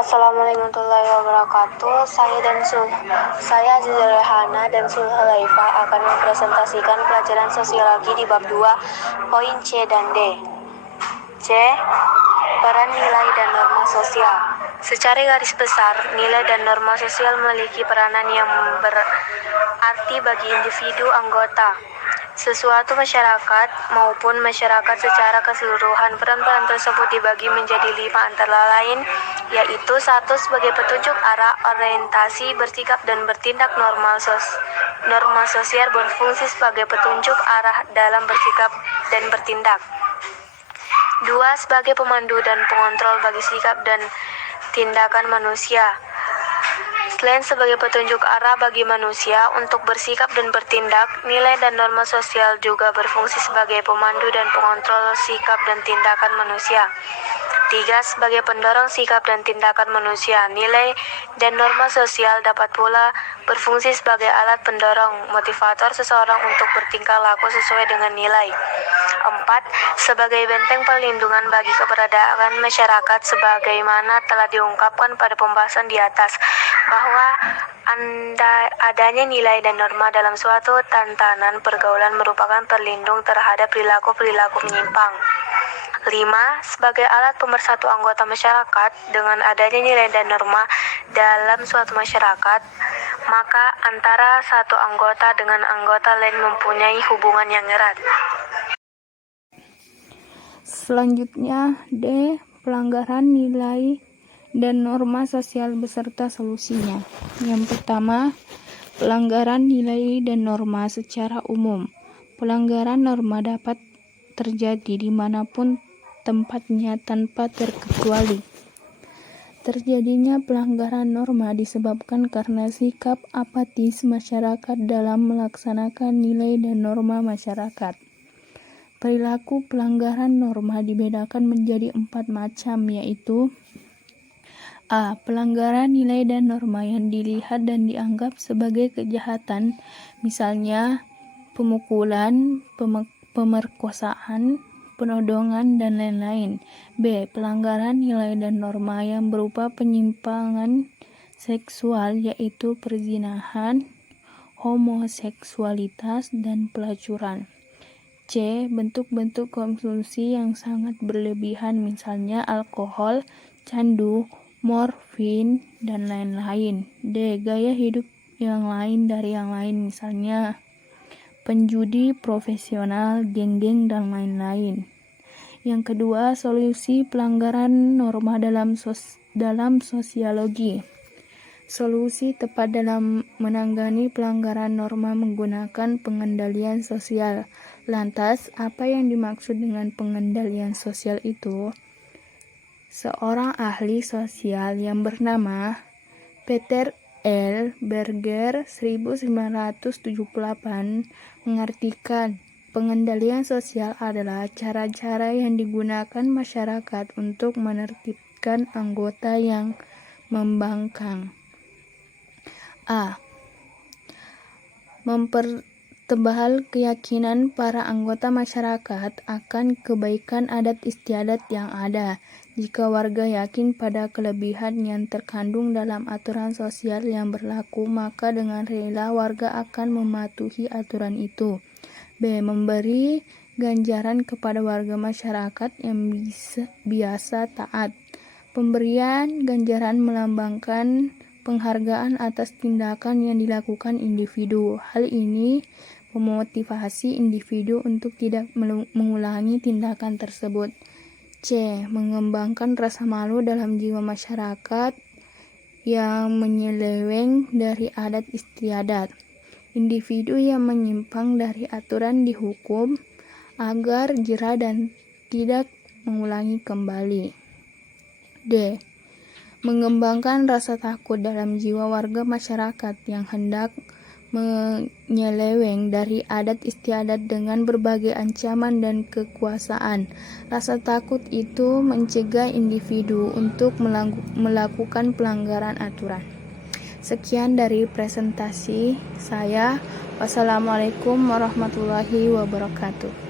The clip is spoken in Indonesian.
Assalamualaikum warahmatullahi wabarakatuh. Saya Aziza Rehana dan Sulhalaifah akan mempresentasikan pelajaran sosiologi di bab 2, poin C dan D. C. Peran nilai dan norma sosial. Secara garis besar, nilai dan norma sosial memiliki peranan yang berarti bagi individu anggota sesuatu masyarakat maupun masyarakat secara keseluruhan. Peran-peran tersebut dibagi menjadi 5 antara lain, yaitu 1. Sebagai petunjuk arah, orientasi, bersikap dan bertindak. Norma sosial berfungsi sebagai petunjuk arah dalam bersikap dan bertindak. 2. Sebagai pemandu dan pengontrol bagi sikap dan tindakan manusia. Selain sebagai petunjuk arah bagi manusia untuk bersikap dan bertindak, nilai dan norma sosial juga berfungsi sebagai pemandu dan pengontrol sikap dan tindakan manusia. 3. Sebagai pendorong sikap dan tindakan manusia, nilai dan norma sosial dapat pula berfungsi sebagai alat pendorong motivator seseorang untuk bertingkah laku sesuai dengan nilai. 4. Sebagai benteng perlindungan bagi keberadaan masyarakat, sebagaimana telah diungkapkan pada pembahasan di atas, bahwa adanya nilai dan norma dalam suatu tatanan pergaulan merupakan perlindung terhadap perilaku-perilaku menyimpang. 5. Sebagai alat pemersatu anggota masyarakat, dengan adanya nilai dan norma dalam suatu masyarakat, maka antara satu anggota dengan anggota lain mempunyai hubungan yang erat. Selanjutnya, D. Pelanggaran nilai dan norma sosial beserta solusinya. Yang pertama, pelanggaran nilai dan norma secara umum. Pelanggaran norma dapat terjadi dimanapun tempatnya tanpa terkecuali. Terjadinya pelanggaran norma disebabkan karena sikap apatis masyarakat dalam melaksanakan nilai dan norma masyarakat. Perilaku pelanggaran norma dibedakan menjadi 4 macam, yaitu A. Pelanggaran nilai dan norma yang dilihat dan dianggap sebagai kejahatan, misalnya pemukulan, pemerkosaan, penodongan, dan lain-lain. B. Pelanggaran nilai dan norma yang berupa penyimpangan seksual, yaitu perzinahan, homoseksualitas, dan pelacuran. C. Bentuk-bentuk konsumsi yang sangat berlebihan, misalnya alkohol, candu, morfin, dan lain-lain. D. Gaya hidup yang lain dari yang lain, misalnya penjudi profesional, geng-geng, dan lain-lain. Yang kedua, solusi pelanggaran norma dalam sosiologi. Solusi tepat dalam menangani pelanggaran norma menggunakan pengendalian sosial. Lantas, apa yang dimaksud dengan pengendalian sosial itu? Seorang ahli sosial yang bernama Peter L. Berger 1978 mengartikan pengendalian sosial adalah cara-cara yang digunakan masyarakat untuk menertibkan anggota yang membangkang. A. Mempertebal keyakinan para anggota masyarakat akan kebaikan adat istiadat yang ada. Jika warga yakin pada kelebihan yang terkandung dalam aturan sosial yang berlaku, maka dengan rela warga akan mematuhi aturan itu. B. Memberi ganjaran kepada warga masyarakat yang biasa taat. Pemberian ganjaran melambangkan penghargaan atas tindakan yang dilakukan individu. Hal ini memotivasi individu untuk tidak mengulangi tindakan tersebut. C. Mengembangkan rasa malu dalam jiwa masyarakat yang menyeleweng dari adat istiadat. Individu yang menyimpang dari aturan dihukum agar jera dan tidak mengulangi kembali. D. Mengembangkan rasa takut dalam jiwa warga masyarakat yang hendak menyeleweng dari adat istiadat dengan berbagai ancaman dan kekuasaan. Rasa takut itu mencegah individu untuk melakukan pelanggaran aturan. Sekian dari presentasi saya. Wassalamualaikum warahmatullahi wabarakatuh.